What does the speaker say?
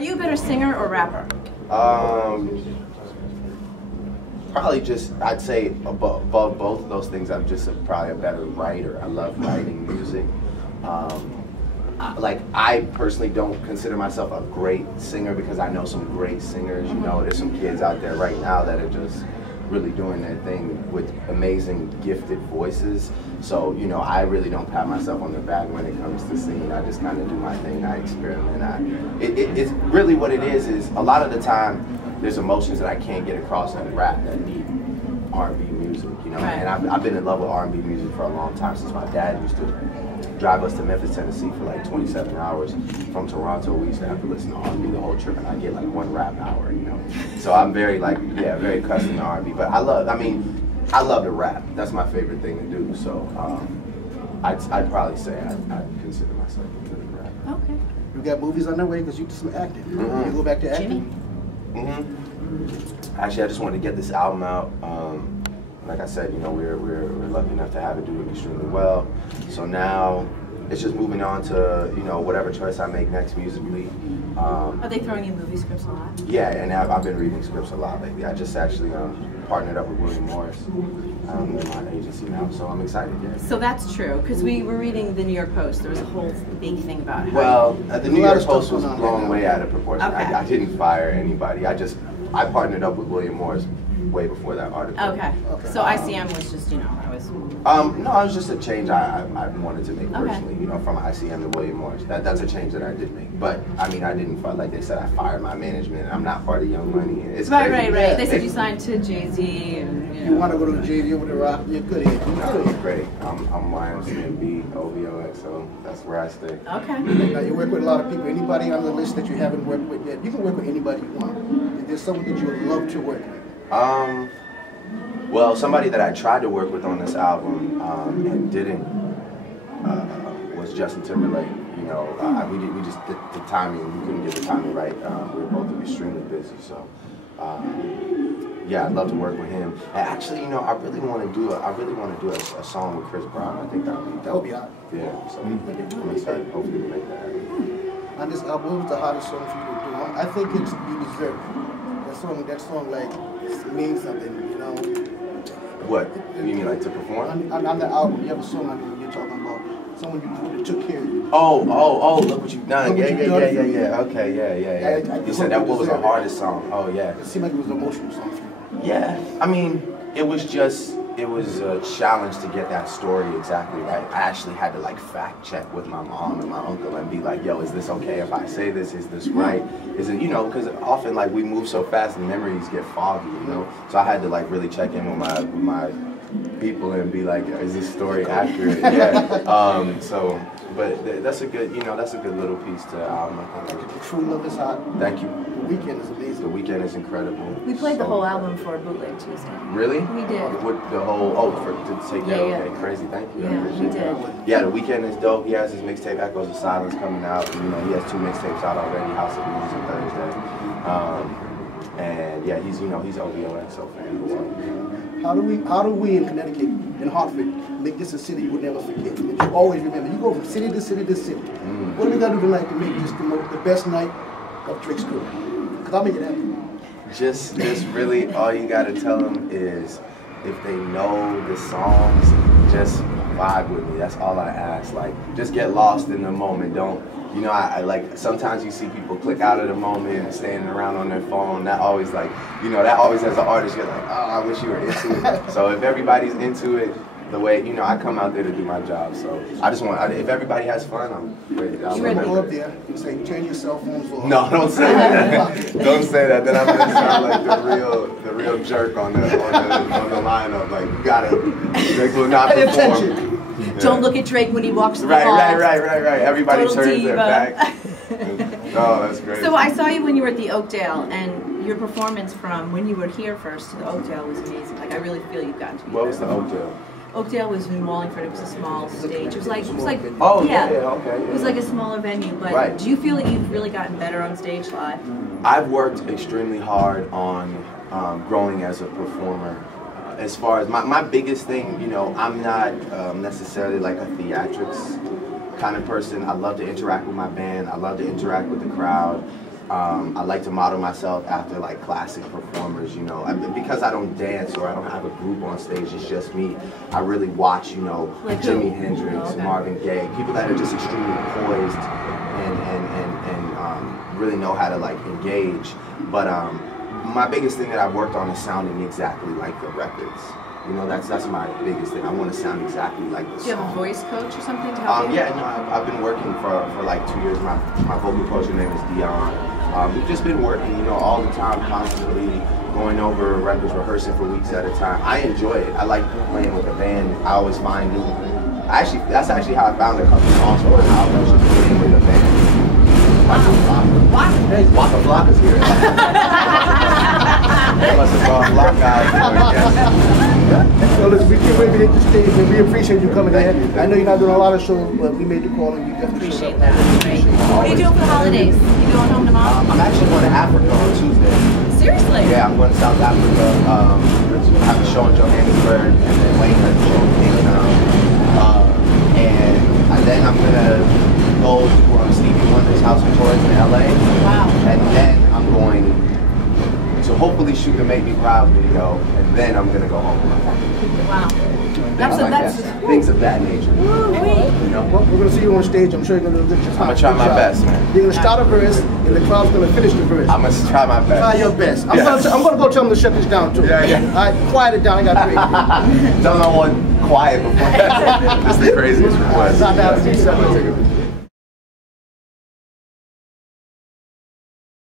Are you a better singer or rapper? Probably just, I'd say above both of those things, I'm just probably a better writer. I love writing music. Like, I personally don't consider myself a great singer because I know some great singers. You know, there's some kids out there right now that are just really doing their thing with amazing, gifted voices. So, you know, I really don't pat myself on the back when it comes to singing. I just kind of do my thing. I experiment. It's really what it is a lot of the time, there's emotions that I can't get across in rap that need R&B music, you know? Right. And I've been in love with R&B music for a long time, since my dad used to drive us to Memphis, Tennessee for like 27 hours from Toronto. We used to have to listen to R&B the whole trip, and I get like one rap hour, you know? So I'm very like, yeah, very accustomed to R&B, but I love to rap. That's my favorite thing to do, so I'd probably say I'd consider myself a good rapper. Okay. You got movies on the way because you do some acting. You go back to acting? Actually, I just wanted to get this album out. Like I said, you know, we're lucky enough to have it do extremely well. So now it's just moving on to, you know, whatever choice I make next musically. Are they throwing you movie scripts a lot? Yeah, and I've been reading scripts a lot lately. I just actually partnered up with William Morris in my agency now, so I'm excited. Yeah. So that's true, because we were reading the New York Post. There was a whole big thing about it. Well, the New York Post was blown way out of proportion. Okay. I didn't fire anybody. I partnered up with William Morris way before that article. Okay. So ICM was just, you know, I was... No, it was just a change I wanted to make personally, you know, from ICM to William Morris. That's a change that I did make. But, I mean, I didn't, like they said, I fired my management. I'm not part of Young Money. It's crazy. Right. They said you signed to Jay-Z and, you know. You want to go to Jay-Z over the Rock? You're good at it. No, great. I'm YMCMB, OVOX, so that's where I stay. Okay. Now, you work with a lot of people. Anybody on the list that you haven't worked with yet? You can work with anybody you want. Is there someone that you would love to work with? Well, somebody that I tried to work with on this album and didn't was Justin Timberlake. You know, we just the timing. We couldn't get the timing right. We were both extremely busy, so yeah, I'd love to work with him. And actually, you know, I really want to do a song with Chris Brown. I think that would be hot. Yeah, so I'm excited. Hopefully, we make that happen. On this album, what was the hottest song for you to do? I think it's You Deserve It. That song like means something, you know. What? You mean like to perform? On the album, you have a song on there you're talking about someone you took care of you. Oh, look what you've done. Yeah. Okay, yeah. I You said that what was the hardest song? Oh, yeah. It seemed like it was an emotional song for you. Yeah, I mean, it was a challenge to get that story exactly right. I actually had to like fact check with my mom and my uncle and be like, yo, is this okay if I say this? Is this right? Is it, you know, because often like we move so fast and memories get foggy, you know? So I had to like really check in with my people and be like, is this story accurate? Yeah. But that's a good, you know, that's a good little piece to album. True Love is hot. Thank you. The Weeknd is amazing. The Weeknd is incredible. We played the whole album for Bootleg Tuesday. Really? We did. With the whole, to take that, okay, crazy, thank you. Yeah, we did. Yeah, The Weeknd is dope. He has his mixtape Echoes of Silence coming out. You know, he has 2 mixtapes out already, House of Blues and Thursday. And yeah, he's OVOXO fan. How do we in Connecticut, in Hartford, make this a city you would never forget? That you always remember. You go from city to city to city. What do we got to do tonight to make this the best night of Drake's career? Because I'll make it happen. Just really, all you got to tell them is, if they know the songs, just vibe with me. That's all I ask. Like, just get lost in the moment. Don't, you know, I like, sometimes you see people click out of the moment and standing around on their phone. That always, like, you know, that always as an artist, you're like, oh, I wish you were into it. So if everybody's into it, the way, you know, I come out there to do my job. So I just want, if everybody has fun, I'm ready. You ready to go up there and say, turn your cell phones off? No, don't say that. Don't say that. Then I'm gonna sound like the real jerk on the lineup. Like, you gotta, Drake will not perform. Yeah. Don't look at Drake when he walks the right, hall. Right. Everybody Total turns diva. their back. Oh, that's great. So I saw you when you were at the Oakdale, and your performance from when you were here first to the Oakdale was amazing. Like, I really feel you've gotten to be What was the Oakdale? Oakdale was in Wallingford. It was a small stage. It was like oh yeah, okay. Yeah. It was like a smaller venue. But do you feel that you've really gotten better on stage live? I've worked extremely hard on growing as a performer. As far as my biggest thing, you know, I'm not necessarily like a theatrics kind of person. I love to interact with my band. I love to interact with the crowd. I like to model myself after like classic performers, you know. Because I don't dance or I don't have a group on stage, it's just me. I really watch, you know, like Jimi Hendrix, Marvin Gaye, people that are just extremely poised and really know how to like engage. But my biggest thing that I've worked on is sounding exactly like the records. You know, that's my biggest thing. I want to sound exactly like the song. Do you have a voice coach or something to help you? Yeah, no, I've been working for like 2 years. My vocal coach, her name is Dion. We've just been working, you know, all the time, constantly going over records, rehearsing for weeks at a time. I enjoy it. I like playing with the band. I always find new. That's actually how I found a couple songs for my album, just playing with the band. Waka Flocka's here. They must have brought Flocka out. So listen, we can't wait to hit the stage, and we appreciate you coming in. I know you're not doing a lot of shows, but we made the call and you definitely showed up. Appreciate that. What are you doing for the holidays? You going home tomorrow? I'm actually going to Africa on Tuesday. Seriously? Yeah, I'm going to South Africa. I have a show in Johannesburg, and then Wayne has a show in Cape Town. And then I'm going to go to Stevie Wonder's House of Toys in LA. Wow. And then I'm going to hopefully shoot the Make Me Proud video, and then I'm going to go home with my family. Wow. That's things of that nature. You know? Well, we're going to see you on stage. I'm sure you're going to do I'm going to try my best, man. You're going to start a verse, and the crowd's going to finish the verse. I'm going to try my best. Try your best. I'm going to go tell them to shut this down, too. Yeah. All right, quiet it down. I got to Tell them I want quiet before. That's the craziest request. It's not that easy.